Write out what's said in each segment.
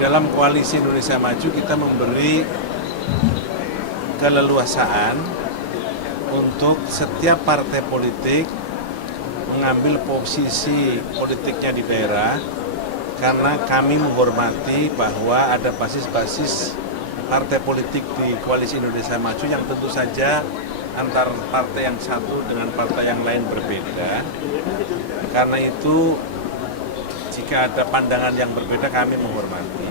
dalam koalisi Indonesia Maju kita memberi keleluasaan untuk setiap partai politik mengambil posisi politiknya di daerah, karena kami menghormati bahwa ada basis-basis partai politik di koalisi Indonesia Maju yang tentu saja antar partai yang satu dengan partai yang lain berbeda. Karena itu jika ada pandangan yang berbeda kami menghormati.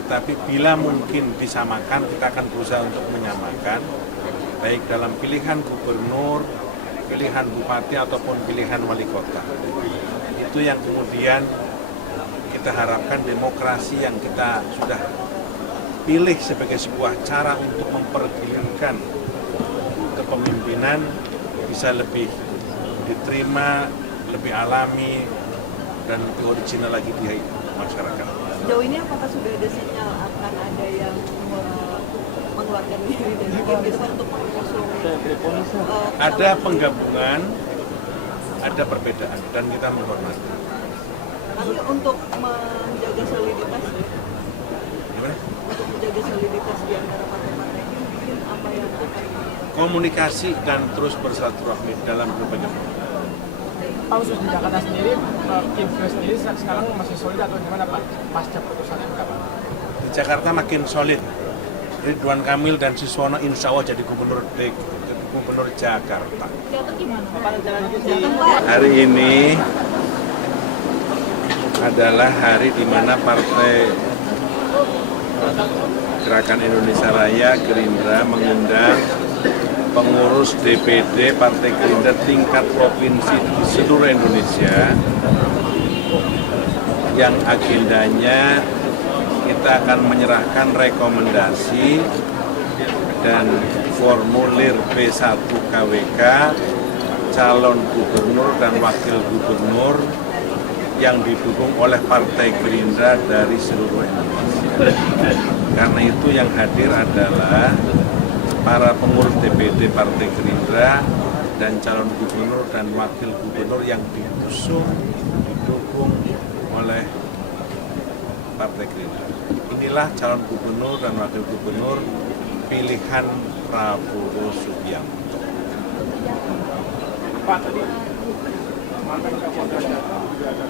Tetapi bila mungkin disamakan, kita akan berusaha untuk menyamakan, baik dalam pilihan gubernur, pilihan bupati, ataupun pilihan wali kota. Itu yang kemudian kita harapkan demokrasi yang kita sudah pilih sebagai sebuah cara untuk mempergilirkan kepemimpinan bisa lebih diterima, lebih alami, dan lebih original lagi di masyarakat. Sejauh ini apakah sudah ada sinyal akan ada yang mengeluarkan diri dan mungkin bisa untuk mengusung? Ada penggabungan, ada perbedaan, dan kita menghormati. Tapi untuk menjaga soliditas, Gimana? untuk menjaga soliditas di antara partai-partai ini, mungkin apa yang akan Komunikasi dan terus bersilaturahmi dalam berbagai hal. Pak, khusus di Jakarta sendiri, Kim sendiri sekarang masih solid atau gimana Pak, pasca putusan MK Pak? Di Jakarta makin solid. Ridwan Kamil dan Suswono insya Allah jadi gubernur Jakarta. Hari ini adalah hari di mana Partai Gerakan Indonesia Raya Gerindra mengundang pengurus DPD Partai Gerindra tingkat provinsi di seluruh Indonesia yang agendanya kita akan menyerahkan rekomendasi dan formulir P1 KWK calon gubernur dan wakil gubernur yang didukung oleh Partai Gerindra dari seluruh Indonesia. Karena itu yang hadir adalah para pengurus DPD Partai Gerindra dan calon gubernur dan wakil gubernur yang didukung oleh Partai Gerindra. Inilah calon gubernur dan wakil gubernur pilihan Prabowo Subianto. Pak, tadi mantan Kapolda Jateng juga ada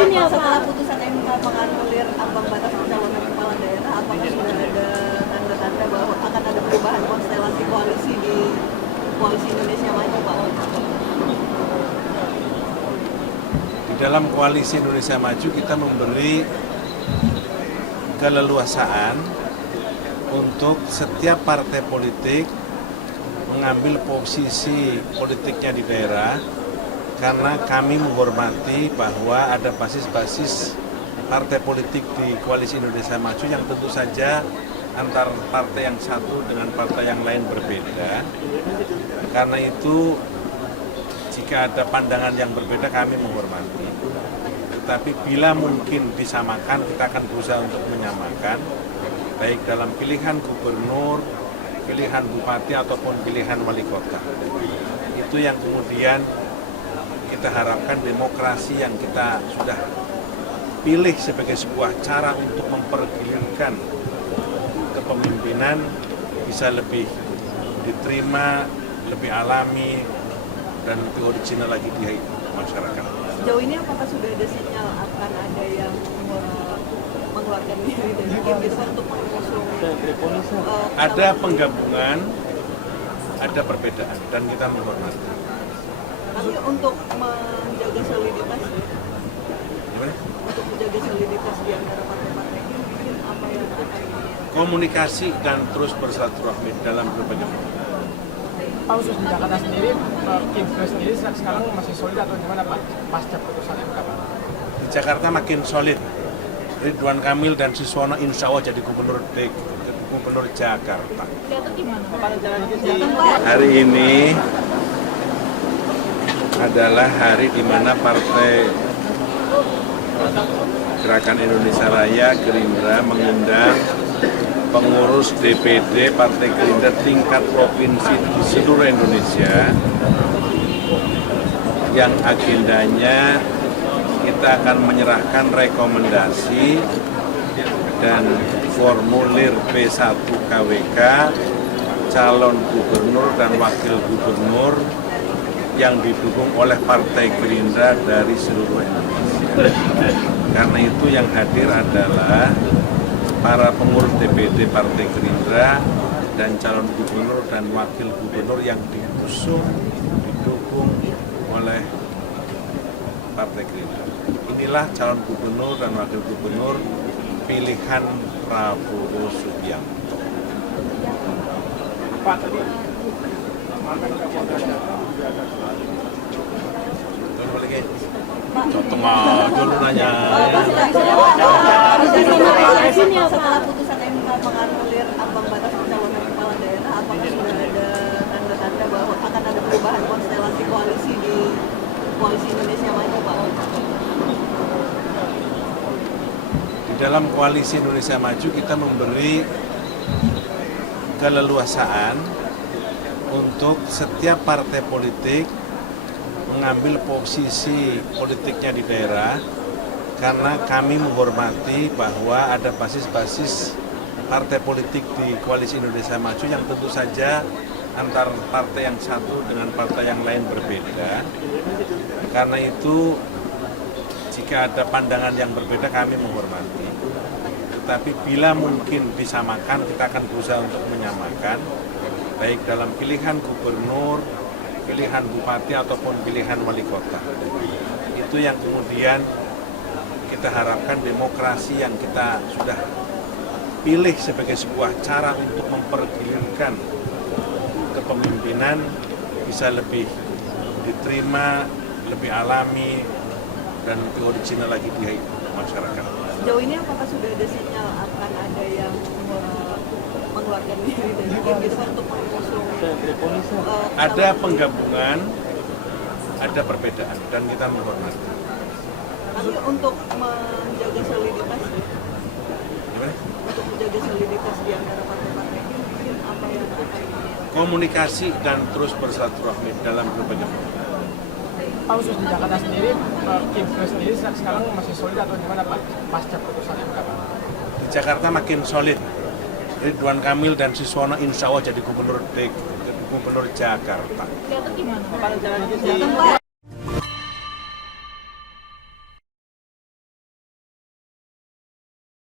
Setelah putusan MK menganulir ambang batas pencalonan kepala daerah, apakah sudah ada tanda-tanda bahwa akan ada perubahan konstelasi koalisi di koalisi Indonesia Maju, Pak? Di dalam koalisi Indonesia Maju kita memberi keleluasaan untuk setiap partai politik mengambil posisi politiknya di daerah, karena kami menghormati bahwa ada basis-basis partai politik di koalisi Indonesia Maju yang tentu saja antar partai yang satu dengan partai yang lain berbeda. Karena itu jika ada pandangan yang berbeda kami menghormati. Tetapi bila mungkin disamakan, kita akan berusaha untuk menyamakan, baik dalam pilihan gubernur, pilihan bupati, ataupun pilihan wali kota. Itu yang kemudian kita harapkan demokrasi yang kita sudah pilih sebagai sebuah cara untuk mempergilirkan kepemimpinan bisa lebih diterima, lebih alami, dan lebih original lagi di masyarakat. Sejauh ini apakah sudah ada sinyal akan ada yang mengeluarkan diri dan mungkin bisa untuk mengusung? Ada penggabungan, ada perbedaan, dan kita menghormati. Tapi untuk menjaga soliditas, Gimana? untuk menjaga soliditas di antara partai-partai ini, mungkin apa yang akan Komunikasi dan terus bersilaturahmi dalam berbagai hal. Pak, khusus di Jakarta sendiri, Kim sendiri sekarang masih solid atau gimana Pak, pasca putusan MK Pak? Di Jakarta makin solid. Ridwan Kamil dan Suswono insya Allah jadi gubernur Jakarta. Hari ini adalah hari di mana Partai Gerakan Indonesia Raya Gerindra mengundang pengurus DPD Partai Gerindra tingkat provinsi di seluruh Indonesia yang agendanya kita akan menyerahkan rekomendasi dan formulir P1 KWK calon gubernur dan wakil gubernur yang didukung oleh Partai Gerindra dari seluruh Indonesia. Karena itu yang hadir adalah para pengurus DPD Partai Gerindra dan calon gubernur dan wakil gubernur yang diusung, didukung oleh Partai Gerindra. Inilah calon gubernur dan wakil gubernur pilihan Prabowo Subianto. Pak, tadi mantan Kapolda Jateng juga ada Tunggu lagi. Contoh dulu nanya. Setelah putusan MK menganulir ambang batas pencalonan kepala daerah, apakah sudah ada tanda-tanda bahwa akan ada perubahan konstelasi koalisi di Koalisi Indonesia Maju, Pak? Di dalam Koalisi Indonesia Maju kita memberi keleluasaan untuk setiap partai politik mengambil posisi politiknya di daerah, karena kami menghormati bahwa ada basis-basis partai politik di Koalisi Indonesia Maju yang tentu saja antar partai yang satu dengan partai yang lain berbeda. Karena itu jika ada pandangan yang berbeda kami menghormati. Tetapi bila mungkin disamakan, kita akan berusaha untuk menyamakan, baik dalam pilihan gubernur, pilihan bupati, ataupun pilihan wali kota. Itu yang kemudian kita harapkan demokrasi yang kita sudah pilih sebagai sebuah cara untuk mempergulirkan kepemimpinan bisa lebih diterima, lebih alami, dan lebih original lagi di masyarakat. Sejauh ini apakah sudah ada sinyal akan ada yang mengeluarkan diri dari tim gitu untuk mengusung? Ada penggabungan, ada perbedaan, dan kita menghormati. Tapi untuk menjaga soliditas, Gimana? untuk menjaga soliditas di antara partai-partai ini, mungkin apa yang akan Komunikasi dan terus bersilaturahmi dalam berbagai forum. Pak, khusus di Jakarta sendiri, Kim sendiri sekarang masih solid atau gimana Pak pasca putusan MK? Di Jakarta makin solid. Ridwan Kamil dan Siswono insya Allah jadi gubernur Jakarta. Kelihatan gimana? Pak, rencananya Pak,